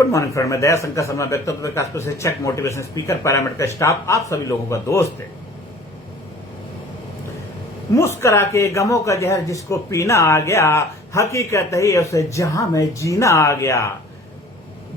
Good morning friend, मैं दया शंकर शर्मा, व्यक्तित्व विकास प्रशिक्षक, मोटिवेशन स्पीकर, पैरामिड का स्टाफ, आप सभी लोगों का दोस्त है। मुस्करा के गमों का जहर जिसको पीना आ गया, हकीकत ही उसे जहां में जीना आ गया।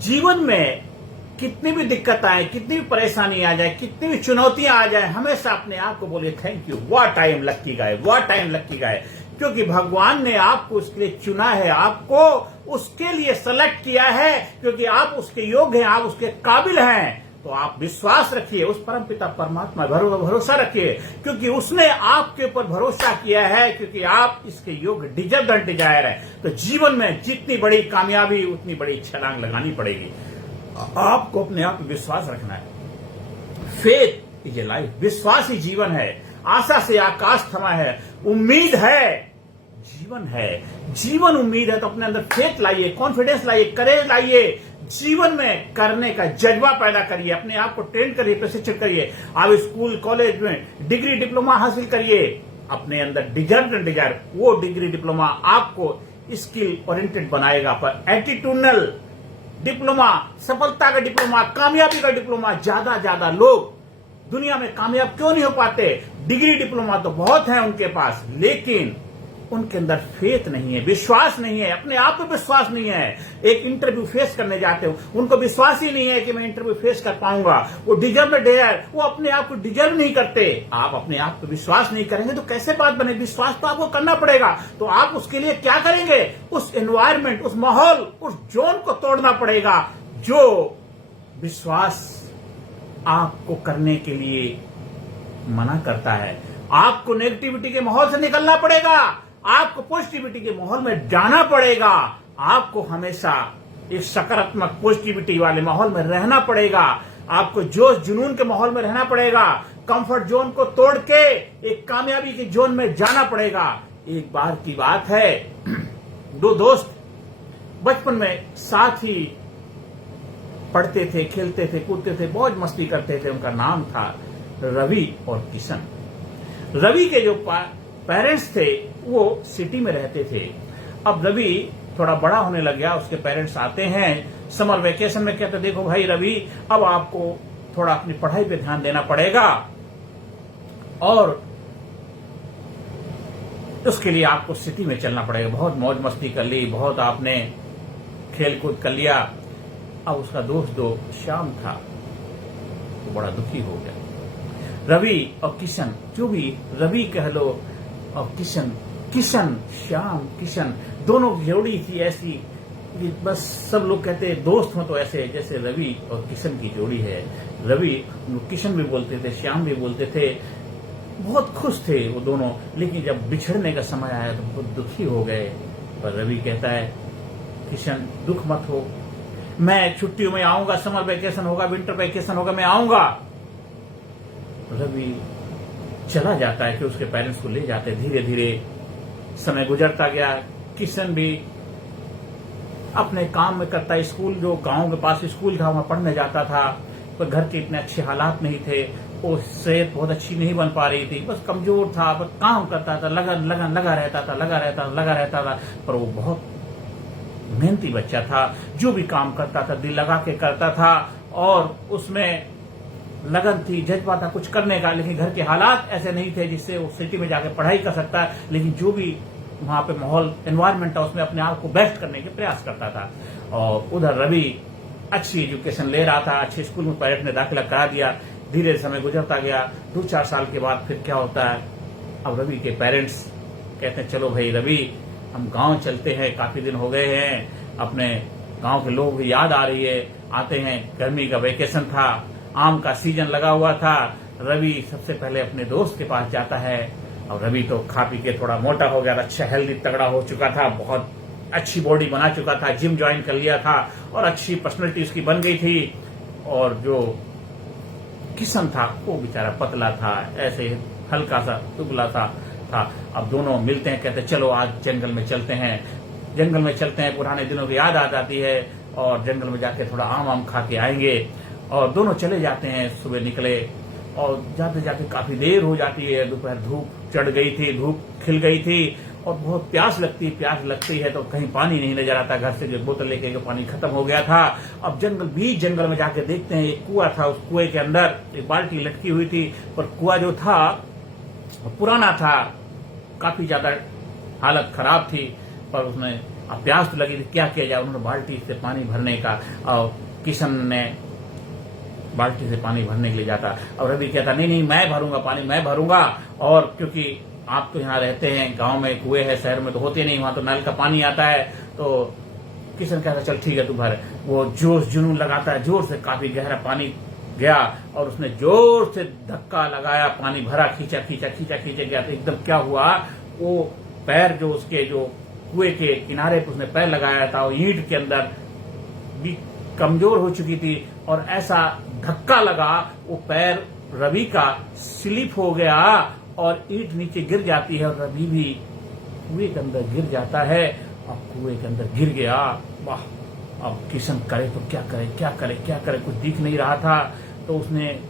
जीवन में कितनी भी दिक्कत आए, कितनी भी परेशानी आ जाए, कितनी भी चुनौतियां आ जाए, हमेशा अपने आप को बोलिए thank you, what I am lucky guy, what I am lucky guy. क्योंकि भगवान ने आपको उसके लिए चुना है, आपको उसके लिए सेलेक्ट किया है, क्योंकि आप उसके योग्य हैं, आप उसके काबिल हैं। तो आप विश्वास रखिए, उस परमपिता परमात्मा भरोसा रखिए, क्योंकि उसने आपके ऊपर भरोसा किया है, क्योंकि आप इसके योग्य, डिजर्व एंड डिजायर है। तो जीवन में जितनी बड़ी कामयाबी, उतनी बड़ी छलांग लगानी पड़ेगी। आपको अपने आप में विश्वास रखना है। फेथ इज ए लाइफ, विश्वास ही जीवन है। आशा से आकाश थमा है, उम्मीद है जीवन है। जीवन उम्मीद है, तो अपने अंदर फेथ लाइए, कॉन्फिडेंस लाइए, करेज लाइए। जीवन में करने का जज्बा पैदा करिए, अपने आप को ट्रेन करिए, प्रशिक्षित करिए। आप स्कूल कॉलेज में डिग्री डिप्लोमा हासिल करिए, अपने अंदर डिजर्व एंड डिजायर, वो डिग्री डिप्लोमा आपको स्किल ओरिएंटेड बनाएगा। पर एटीट्यूडनल डिप्लोमा, सफलता का डिप्लोमा, कामयाबी का डिप्लोमा, ज्यादा लोग दुनिया में कामयाब क्यों नहीं हो पाते? डिग्री डिप्लोमा तो बहुत है उनके पास, लेकिन उनके अंदर फेथ नहीं है, विश्वास नहीं है, अपने आप पे विश्वास नहीं है। एक इंटरव्यू फेस करने जाते हो, उनको विश्वास ही नहीं है कि मैं इंटरव्यू फेस कर पाऊंगा। वो डिजर्व में डेयर, वो अपने आप को डिजर्व नहीं करते। आप अपने आप पे विश्वास नहीं करेंगे तो कैसे बात बने? विश्वास तो आपको करना पड़ेगा। तो आप उसके लिए क्या करेंगे? उस एनवायरमेंट, उस माहौल, उस जोन को तोड़ना पड़ेगा जो विश्वास आपको करने के लिए मना करता है। आपको नेगेटिविटी के माहौल से निकलना पड़ेगा, आपको पॉजिटिविटी के माहौल में जाना पड़ेगा। आपको हमेशा एक सकारात्मक पॉजिटिविटी वाले माहौल में रहना पड़ेगा। आपको जोश जुनून के माहौल में रहना पड़ेगा। कंफर्ट जोन को तोड़ के एक कामयाबी के जोन में जाना पड़ेगा। एक बार की बात है, दो दोस्त बचपन में साथ ही पढ़ते थे, खेलते थे, कूदते थे, बहुत मस्ती करते थे। उनका नाम था रवि और किशन। रवि के जो पेरेंट्स थे वो सिटी में रहते थे। अब रवि थोड़ा बड़ा होने लग गया, उसके पेरेंट्स आते हैं समर वेकेशन में, कहते देखो भाई रवि, अब आपको थोड़ा अपनी पढ़ाई पे ध्यान देना पड़ेगा और उसके लिए आपको सिटी में चलना पड़ेगा। बहुत मौज मस्ती कर ली, बहुत आपने खेल कूद कर लिया। अब उसका दोस्त जो श्याम था वो बड़ा दुखी हो गया। रवि और किशन, जो भी रवि कह लो और किशन, श्याम किशन, दोनों की जोड़ी थी ऐसी कि बस सब लोग कहते दोस्त हो तो ऐसे जैसे रवि और किशन की जोड़ी है। रवि किशन भी बोलते थे, श्याम भी बोलते थे, बहुत खुश थे वो दोनों। लेकिन जब बिछड़ने का समय आया तो बहुत दुखी हो गए। पर रवि कहता है किशन दुख मत हो, मैं छुट्टियों में आऊंगा, समर वेकेशन होगा, विंटर वेकेशन होगा, मैं आऊंगा। रवि चला जाता है कि उसके पेरेंट्स को ले जाते। धीरे धीरे समय गुजरता गया। किशन भी अपने काम में करता, स्कूल जो गांव के पास स्कूल था वहां पढ़ने जाता था, पर घर के इतने अच्छे हालात नहीं थे, वो सेहत बहुत अच्छी नहीं बन पा रही थी, बस कमजोर था, बस काम करता था, लगा रहता था। पर वो बहुत मेहनती बच्चा था, जो भी काम करता था दिल लगा के करता था और उसमें लगन थी, जज्बा था कुछ करने का। लेकिन घर के हालात ऐसे नहीं थे जिससे वो सिटी में जाके पढ़ाई कर सकता है। लेकिन जो भी वहां पे माहौल, एनवायरमेंट था, उसमें अपने आप को बेस्ट करने के प्रयास करता था। और उधर रवि अच्छी एजुकेशन ले रहा था, अच्छे स्कूल में पेरेंट्स ने दाखिला करा दिया। धीरे समय गुजरता गया। 2-4 साल के बाद फिर क्या होता है, अब रवि के पेरेंट्स कहते हैं चलो भाई रवि, हम गांव चलते हैं, काफी दिन हो गए हैं, अपने गांव के लोग याद आ रही है, आते हैं। गर्मी का वेकेशन था, आम का सीजन लगा हुआ था। रवि सबसे पहले अपने दोस्त के पास जाता है। और रवि तो खा पी के थोड़ा मोटा हो गया था, अच्छा हेल्दी तगड़ा हो चुका था, बहुत अच्छी बॉडी बना चुका था, जिम ज्वाइन कर लिया था और अच्छी पर्सनैलिटी उसकी बन गई थी। और जो किशन था वो बेचारा पतला था, ऐसे हल्का सा दुबला था। अब दोनों मिलते हैं, कहते चलो आज जंगल में चलते हैं। जंगल में चलते हैं, पुराने दिनों की याद आ जाती है और जंगल में जाके थोड़ा आम खा के आएंगे। और दोनों चले जाते हैं, सुबह निकले और जाते जाते काफी देर हो जाती है। दोपहर धूप चढ़ गई थी, धूप खिल गई थी और बहुत प्यास लगती है तो कहीं पानी नहीं नजर आता, घर से जो बोतल लेके गए पानी खत्म हो गया था। अब जंगल में जाके देखते हैं एक कुआं था, उस कुएं के अंदर एक बाल्टी लटकी हुई थी, पर कुआं जो था पुराना था, काफी ज्यादा हालत खराब थी, पर उसमें अब प्यास तो लगी थी, क्या किया जाए। उन्होंने बाल्टी से पानी भरने का, और किशन ने बाल्टी से पानी भरने के लिए जाता, और रवि कहता नहीं मैं भरूंगा पानी, मैं भरूंगा। और क्योंकि आप तो यहाँ रहते हैं, गांव में कुएं है, शहर में तो होते नहीं, वहां तो नल का पानी आता है। तो किशन कहता चल ठीक है तू भर। वो जोश जुनून लगाता है, जोर से काफी गहरा पानी गया, और उसने जोर से धक्का लगाया, पानी भरा, खींचा गया। तो एकदम क्या हुआ, वो पैर जो उसके जो कुएं के किनारे पर उसने पैर लगाया था, वो ईंट के अंदर भी कमजोर हो चुकी थी, और ऐसा धक्का लगा वो पैर रवि का स्लिप हो गया और ईंट नीचे गिर जाती है, और रवि भी कुएं के अंदर गिर जाता है, और कुएं के अंदर गिर गया। वाह, अब किशन करे तो क्या करे, कुछ दिख नहीं रहा था। तो उसने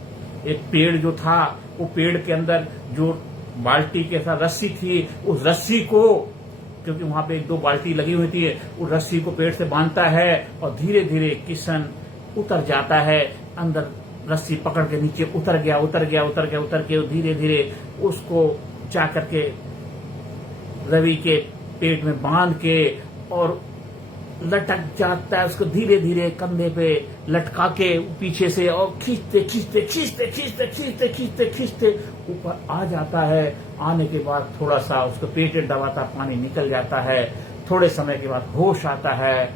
एक पेड़ जो था, वो पेड़ के अंदर जो बाल्टी के साथ रस्सी थी, उस रस्सी को, क्योंकि वहां पे 1-2 बाल्टी लगी हुई थी, उस रस्सी को पेड़ से बांधता है, और धीरे धीरे किशन उतर जाता है अंदर, रस्सी पकड़ के नीचे उतर के धीरे धीरे उसको जा करके रवि के पेट में बांध के और लटक जाता है, उसको धीरे धीरे कंधे पे लटका के पीछे से, और खींचते ऊपर आ जाता है। आने के बाद थोड़ा सा उसको पेट दबाता, पानी निकल जाता है। थोड़े समय के बाद होश आता है,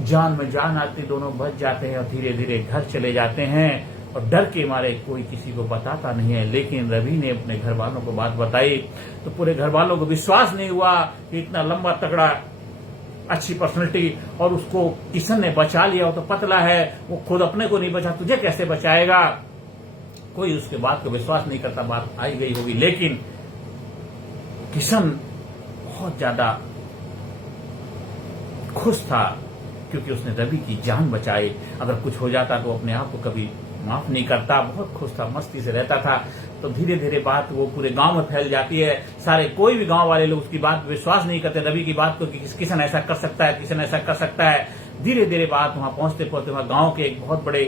जान में जान आती, दोनों बच जाते हैं और धीरे धीरे घर चले जाते हैं। और डर के मारे कोई किसी को बताता नहीं है, लेकिन रवि ने अपने घर वालों को बात बताई तो पूरे घर वालों को विश्वास नहीं हुआ कि इतना लंबा तगड़ा अच्छी पर्सनैलिटी, और उसको किशन ने बचा लिया। वो तो पतला है, वो खुद अपने को नहीं बचा, तुझे कैसे बचाएगा। कोई उसके बात को विश्वास नहीं करता, बात आई गई होगी। लेकिन किशन बहुत ज्यादा खुश था, क्योंकि उसने रवि की जान बचाई। अगर कुछ हो जाता तो अपने आप को कभी माफ नहीं करता। बहुत खुश था, मस्ती से रहता था। तो धीरे धीरे बात वो पूरे गांव में फैल जाती है। सारे कोई भी गांव वाले लोग उसकी बात विश्वास नहीं करते, रवि की बात को, कि किशन ऐसा कर सकता है। धीरे धीरे बात वहां पहुंचते वहां गांव के एक बहुत बड़े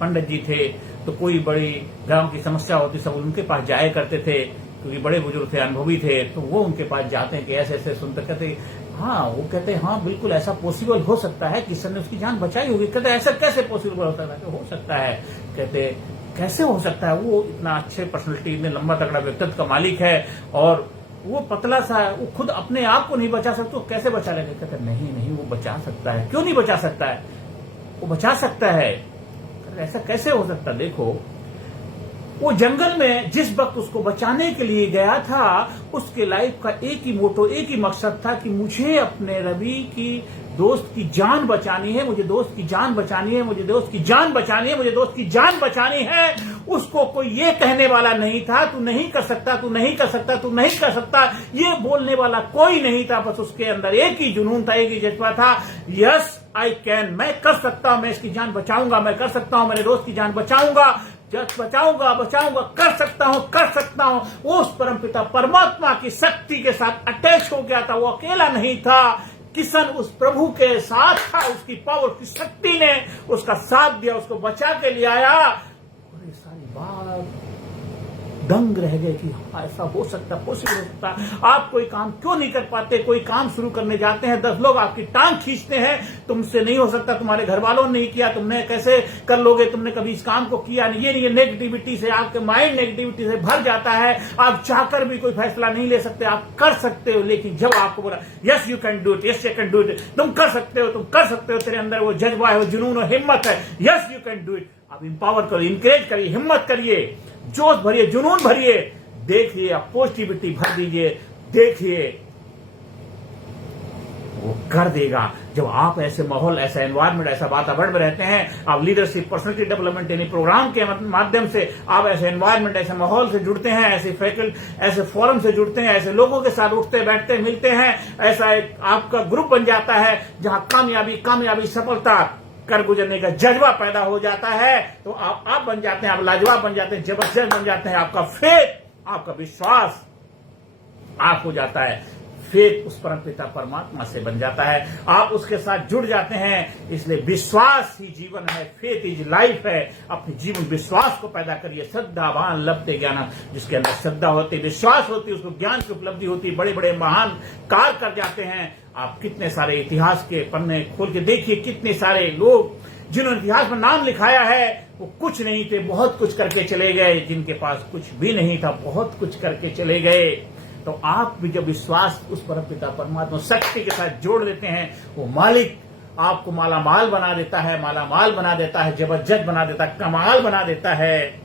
पंडित जी थे। तो कोई बड़ी गांव की समस्या होती, सब उनके पास जाया करते थे, क्योंकि बड़े बुजुर्ग थे, अनुभवी थे। तो वो उनके पास जाते हैं कि ऐसे सुनते, कहते वो कहते हैं हाँ बिल्कुल ऐसा पॉसिबल हो सकता है, किशन ने उसकी जान बचाई होगी। कहते ऐसा कैसे पॉसिबल हो सकता है। कहते कैसे हो सकता है, वो इतना अच्छे पर्सनैलिटी, इतने लंबा तगड़ा व्यक्तित्व का मालिक है, और वो पतला सा है, वो खुद अपने आप को नहीं बचा सकता, तो कैसे बचा लेगा। कहते नहीं वो बचा सकता है। क्यों नहीं बचा सकता है, वो बचा सकता है। ऐसा कैसे हो सकता। देखो, वो जंगल में जिस वक्त उसको बचाने के लिए गया था, उसके लाइफ का एक ही मोटो, एक ही मकसद था कि मुझे अपने रवि की दोस्त की जान बचानी है, मुझे दोस्त की जान बचानी है। उसको कोई ये कहने वाला नहीं था तू नहीं कर सकता, ये बोलने वाला कोई नहीं था। बस उसके अंदर एक ही जुनून था, एक ही जज्बा था, यस आई कैन, मैं कर सकता हूं, मैं इसकी जान बचाऊंगा, मैं कर सकता हूं, मेरे दोस्त की जान बचाऊंगा, कर सकता हूं। वो उस परमपिता परमात्मा की शक्ति के साथ अटैच हो गया था। वो अकेला नहीं था, किशन उस प्रभु के साथ था। उसकी पावर, उसकी शक्ति ने उसका साथ दिया, उसको बचा के ले आया। और ये सारी बात दंग रह गए कि हाँ ऐसा हो सकता, पॉसिबल हो सकता। आप कोई काम क्यों नहीं कर पाते, कोई काम शुरू करने जाते हैं, 10 लोग आपकी टांग खींचते हैं, तुमसे नहीं हो सकता, तुम्हारे घर वालों ने नहीं किया, तुमने कैसे कर लोगे, तुमने कभी इस काम को किया नहीं। ये नेगेटिविटी से, आपके माइंड नेगेटिविटी से भर जाता है। आप चाहकर भी कोई फैसला नहीं ले सकते। आप कर सकते हो, लेकिन जब आपको बोला yes you can do it, तुम कर सकते हो, तेरे अंदर वो जज्बा है, वो जुनून और हिम्मत है, yes you can do it. आप इंपावर करिए, इंकरेज करिए, हिम्मत करिए, जोश भरिए, जुनून भरिए, देखिए, आप पॉजिटिविटी भर दीजिए, देखिए वो कर देगा। जब आप ऐसे माहौल, ऐसा एनवायरमेंट, ऐसा वातावरण में रहते हैं, आप लीडरशिप, पर्सनालिटी डेवलपमेंट यानी प्रोग्राम के माध्यम से आप ऐसे एनवायरमेंट, ऐसे माहौल से जुड़ते हैं, ऐसे फैकल्टी, ऐसे फोरम से जुड़ते हैं, ऐसे लोगों के साथ उठते बैठते मिलते हैं, ऐसा एक आपका ग्रुप बन जाता है जहां कामयाबी सफलता कर गुजरने का जज्बा पैदा हो जाता है। तो आप बन जाते हैं, आप लाजवाब बन जाते हैं, जबरदस्त बन जाते हैं। आपका फेथ, आपका विश्वास आंख हो जाता है, फेथ उस परम पिता परमात्मा से बन जाता है, आप उसके साथ जुड़ जाते हैं। इसलिए विश्वास ही जीवन है, फेथ इज लाइफ है। अपने जीवन विश्वास को पैदा करिए। श्रद्धावान लभते ज्ञान, जिसके अंदर श्रद्धा होती, विश्वास होती, उसको ज्ञान की उपलब्धि होती, बड़े बड़े महान कार्य कर जाते हैं। आप कितने सारे इतिहास के पन्ने खोल के देखिए, कितने सारे लोग जिन्होंने इतिहास में नाम लिखाया है, वो कुछ नहीं थे, बहुत कुछ करके चले गए। जिनके पास कुछ भी नहीं था, बहुत कुछ करके चले गए। तो आप भी जब विश्वास उस परमपिता परमात्मा शक्ति के साथ जोड़ लेते हैं, वो मालिक आपको मालामाल बना देता है, मालामाल बना देता है, जबरदस्त बना देता है, कमाल बना देता है।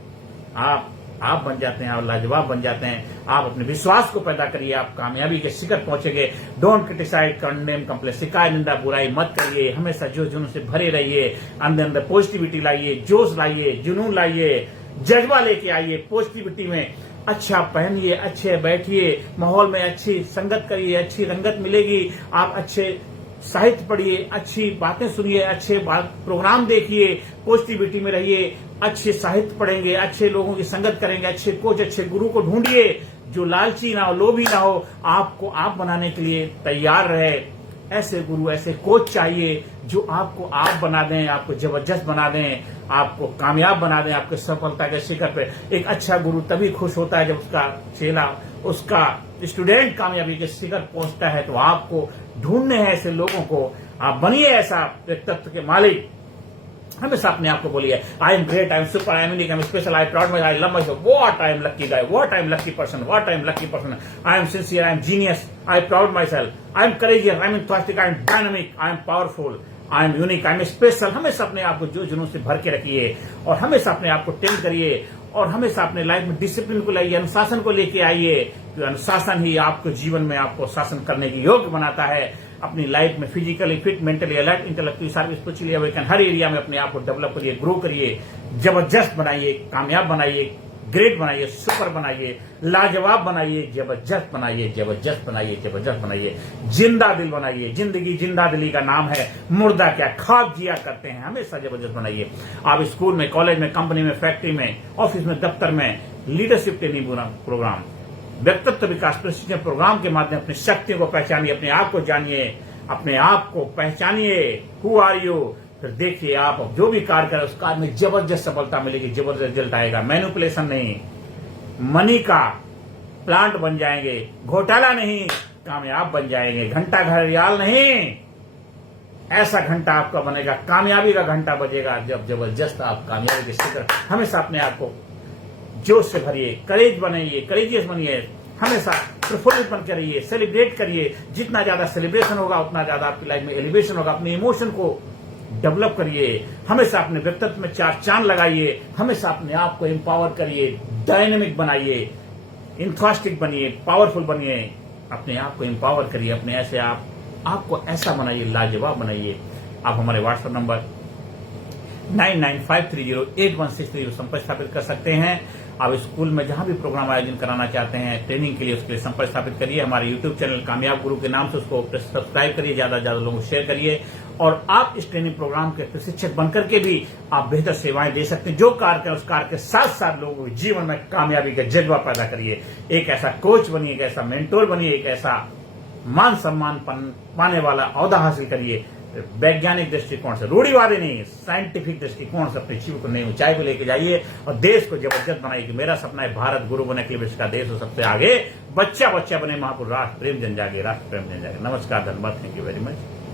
आप बन जाते हैं, आप लाजवाब बन जाते हैं। आप अपने विश्वास को पैदा करिए, आप कामयाबी के शिखर पहुंचेंगे। डोंट क्रिटिसाइड, कंडेम, कंप्लेन, शिकायत, निंदा, बुराई मत करिए। हमेशा जो जुनून से भरे रहिए, अंदर अंदर पॉजिटिविटी लाइए, जोश लाइए, जुनून लाइए, जज्बा लेके आइए पॉजिटिविटी में। अच्छा पहनिए, अच्छे बैठिए, माहौल में अच्छी संगत करिए, अच्छी रंगत मिलेगी। आप अच्छे साहित्य पढ़िए, अच्छी बातें सुनिए, अच्छे प्रोग्राम देखिए, पॉजिटिविटी में रहिए। अच्छे साहित्य पढ़ेंगे, अच्छे लोगों की संगत करेंगे, अच्छे कोच, अच्छे गुरु को ढूंढिए जो लालची ना हो, लोभी ना हो, आपको आप बनाने के लिए तैयार रहे। ऐसे गुरु, ऐसे कोच चाहिए जो आपको आप बना दें, आपको जबरदस्त बना दें, आपको कामयाब बना दें, आपके सफलता के शिखर पे। एक अच्छा गुरु तभी खुश होता है जब उसका चेला, उसका स्टूडेंट कामयाबी के शिखर पहुंचता है। तो आपको ढूंढने हैं ऐसे लोगों को, आप बनिए ऐसा व्यक्तित्व के मालिक। हमेशा अपने आप को बोलिए, I am great, I am super, I am unique, I am special, I proud my, I love my self, what I am lucky guy, what I am lucky person, what I am lucky person, I am sincere, I am genius, I proud my self, I am courageous, I am enthusiastic, I am dynamic, I am powerful, I am unique, I am special. हमेशा अपने आप को जो जुनून से भर के रखिए और हमेशा अपने आप को टेंड करिए और हमेशा अपने लाइफ में डिसिप्लिन को लाइए, अनुशासन को लेके आइए। क्योंकि अनुशासन ही आपको जीवन में आपको शासन करने की योग्य बनाता है। अपनी लाइफ में physically fit, mentally alert, intellectually sharp, spiritually awaken, हर एरिया में अपने आप को डेवलप करिए, ग्रो करिए, जबरदस्त बनाइए, कामयाब बनाइए, ग्रेट बनाइए, सुपर बनाइए, लाजवाब बनाइए, जबरदस्त बनाइए, जबरदस्त बनाइए, जबरदस्त बनाइए, जिंदा दिल बनाइए। जिंदगी जिंदा दिली का नाम है, मुर्दा क्या ख्वाब जिया करते हैं। हमेशा जबरदस्त बनाइए। आप स्कूल में, कॉलेज में, कंपनी में, फैक्ट्री में, ऑफिस में, दफ्तर में लीडरशिप ट्रेनिंग प्रोग्राम, व्यक्तित्व विकास प्रशिक्षण प्रोग्राम के माध्यम अपनी शक्तियों को पहचानिए, अपने आप को जानिए, अपने आप को पहचानिए। Who are you? फिर देखिए आप जो भी कार्य करें उस कार्य में जबरदस्त सफलता मिलेगी, जबरदस्त रिजल्ट आएगा। मैनिपुलेशन नहीं, मनी का प्लांट बन जाएंगे, घोटाला नहीं, कामयाब बन जाएंगे। घंटा घड़ियाल नहीं, ऐसा घंटा आपका बनेगा, कामयाबी का घंटा बजेगा जब जबरदस्त आप कामयाबी के शिखर। हमेशा अपने आप को जोश से भरिए, करेज बनाइए, करेजियस बनिए, हमेशा प्रफुल्लित बन के रहिए, सेलिब्रेट करिए। जितना ज्यादा सेलिब्रेशन होगा उतना ज्यादा आपकी लाइफ में एलिवेशन होगा। अपने इमोशन को डेवलप करिए, हमेशा अपने व्यक्तित्व में चार चांद लगाइए, हमेशा अपने आप को एम्पावर करिए, डायनेमिक बनाइए, इंथ्रास्टिक बनिए, पावरफुल बनिए। अपने आप को एम्पावर करिए, अपने ऐसे आपको ऐसा बनाइए, लाजवाब बनाइए। आप हमारे व्हाट्सएप नंबर 9953081630 संपर्क स्थापित कर सकते हैं। आप स्कूल में जहां भी प्रोग्राम आयोजन कराना चाहते हैं ट्रेनिंग के लिए, उसके लिए संपर्क स्थापित करिए। हमारे यूट्यूब चैनल कामयाब गुरु के नाम से उसको सब्सक्राइब करिए, ज्यादा से ज्यादा लोगों को शेयर करिए। और आप इस ट्रेनिंग प्रोग्राम के प्रशिक्षक बनकर के भी आप बेहतर सेवाएं दे सकते हैं। जो कार्य करें उस कार्य के साथ साथ लोगों के जीवन में कामयाबी का जज्बा पैदा करिए। एक ऐसा कोच बनिए, एक ऐसा मेंटोर बनिए, एक ऐसा मान सम्मान पाने वाला औहदा हासिल करिए। वैज्ञानिक दृष्टिकोण से, रूढ़िवादी नहीं, साइंटिफिक दृष्टिकोण से अपने जीवन को नई ऊंचाई पर लेके जाइए और देश को जबरदस्त बनाइए। कि मेरा सपना है भारत गुरु बने के लिए विश्व का देश हो सबसे आगे, बच्चा बच्चा बने महापुरुष, राष्ट्र प्रेम जन जागे, राष्ट्र प्रेम जन जागे। नमस्कार, धन्यवाद, थैंक यू वेरी मच।